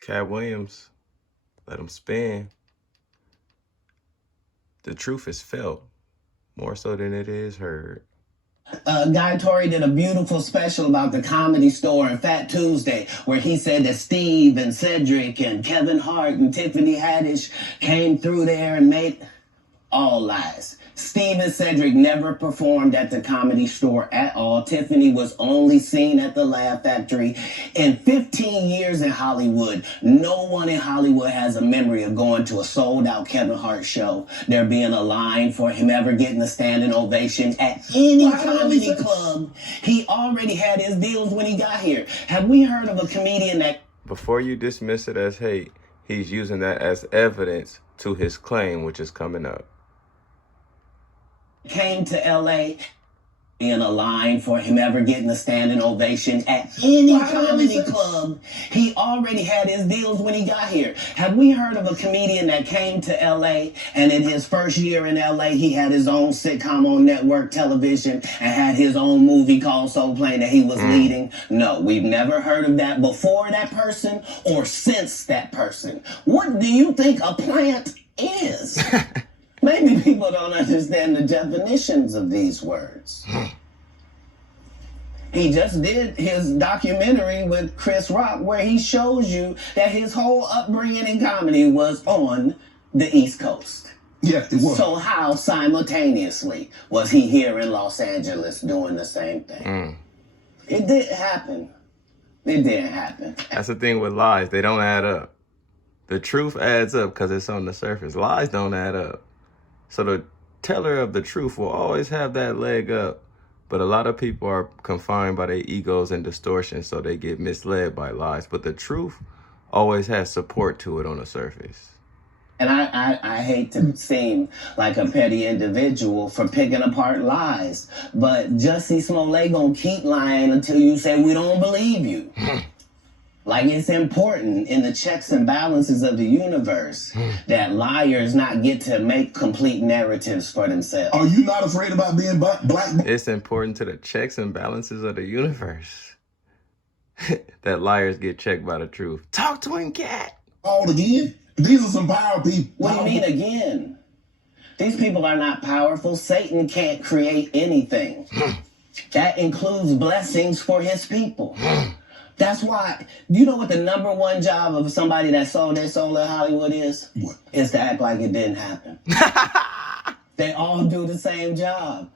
Cat Williams, let him spin. The truth is felt more so than it is heard. Guy Torrey did a beautiful special about the Comedy Store and Fat Tuesday, where he said that Steve and Cedric and Kevin Hart and Tiffany Haddish came through there and made all lies. Steve and Cedric never performed at the Comedy Store at all. Tiffany was only seen at the Laugh Factory. In 15 years in Hollywood, no one in Hollywood has a memory of going to a sold-out Kevin Hart show, there being a line for him ever getting a standing ovation at any comedy club. He already had his deals when he got here. Have we heard of a comedian that... Before you dismiss it as hate, he's using that as evidence to his claim, which is coming up. Came to LA in a line for him ever getting a standing ovation at any comedy club. He already had his deals when he got here. Have we heard of a comedian that came to LA and in his first year in LA, he had his own sitcom on network television and had his own movie called Soul Plane that he was leading? No, we've never heard of that before that person or since that person. What do you think a plant is? Maybe people don't understand the definitions of these words. He just did his documentary with Chris Rock where he shows you that his whole upbringing in comedy was on the East Coast. Yeah, it was. So how simultaneously was he here in Los Angeles doing the same thing? It didn't happen. It didn't happen. That's the thing with lies. They don't add up. The truth adds up because it's on the surface. Lies don't add up. So the teller of the truth will always have that leg up. But a lot of people are confined by their egos and distortion, so they get misled by lies. But the truth always has support to it on the surface. And I hate to seem like a petty individual for picking apart lies, but Jussie Smollett gonna keep lying until you say we don't believe you. Like, it's important in the checks and balances of the universe that liars not get to make complete narratives for themselves. Are you not afraid about being black? It's important to the checks and balances of the universe that liars get checked by the truth. Talk to him, Katt. All again? These are some power people. What do you mean again? These people are not powerful. Satan can't create anything. That includes blessings for his people. That's why, you know what the number one job of somebody that sold their soul in Hollywood is? What? Is to act like it didn't happen. They all do the same job.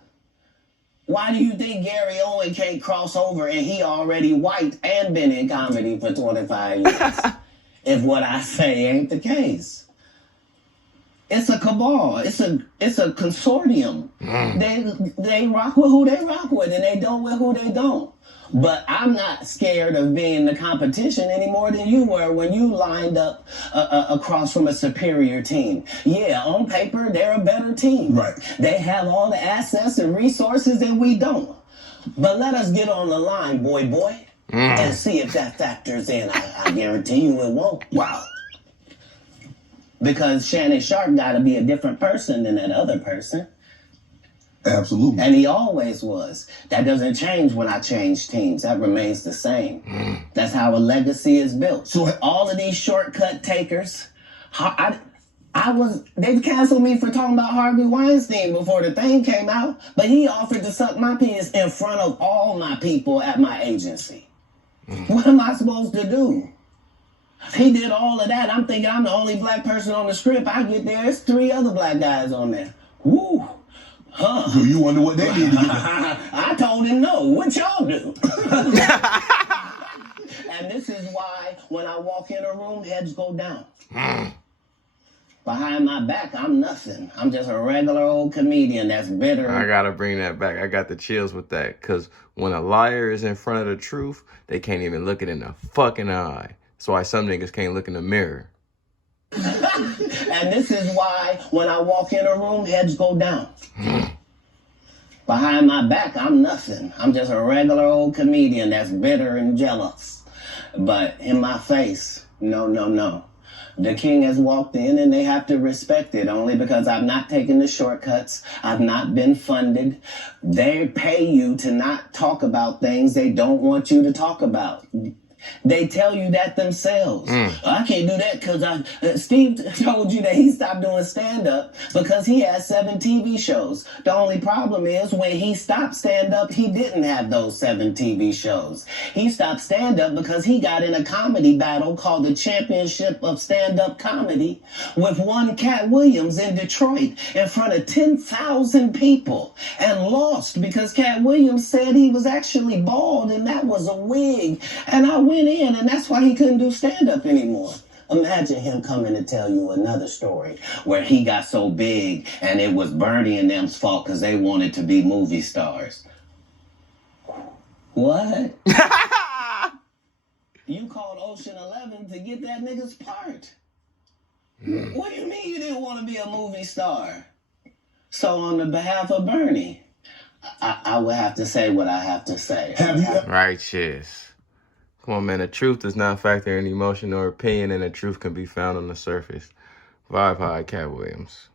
Why do you think Gary Owen can't cross over and he already white and been in comedy for 25 years? If what I say ain't the case. It's a cabal. It's a consortium. They rock with who they rock with and they don't with who they don't. But I'm not scared of being the competition any more than you were when you lined up across from a superior team. Yeah, on paper, they're a better team. Right. They have all the assets and resources that we don't. But let us get on the line, boy, and see if that factors in. I guarantee you it won't. Wow. Because Shannon Sharp got to be a different person than that other person. Absolutely. And he always was. That doesn't change when I change teams. That remains the same. That's how a legacy is built. So all of these shortcut takers, they canceled me for talking about Harvey Weinstein before the thing came out, but he offered to suck my penis in front of all my people at my agency. What am I supposed to do? He did all of that. I'm thinking I'm the only black person on the script. I get there, there's 3 other black guys on there. Woo. Huh. So you wonder what they did to get I told him no. What y'all do? And this is why when I walk in a room, heads go down. Behind my back, I'm nothing. I'm just a regular old comedian that's bitter. I gotta bring that back. I got the chills with that. Because when a liar is in front of the truth, they can't even look it in the fucking eye. That's why some niggas can't look in the mirror. And this is why when I walk in a room, heads go down. Behind my back, I'm nothing. I'm just a regular old comedian that's bitter and jealous. But in my face, no. The king has walked in and they have to respect it only because I've not taken the shortcuts. I've not been funded. They pay you to not talk about things they don't want you to talk about. They tell you that themselves. I can't do that because Steve told you that he stopped doing stand-up because he had 7 TV shows. The only problem is when he stopped stand-up, he didn't have those 7 TV shows. He stopped stand-up because he got in a comedy battle called the Championship of Stand-Up Comedy with one Katt Williams in Detroit in front of 10,000 people and lost because Katt Williams said he was actually bald and that was a wig. And I went in, and that's why he couldn't do stand-up anymore. Imagine him coming to tell you another story where he got so big and it was Bernie and them's fault because they wanted to be movie stars. What? You called Ocean 11 to get that nigga's part. What do you mean you didn't want to be a movie star? So on the behalf of Bernie, I would have to say what I have to say. Have you Righteous. Come on, man. The truth does not factor in emotion or opinion, and the truth can be found on the surface. Vibe high, Katt Williams.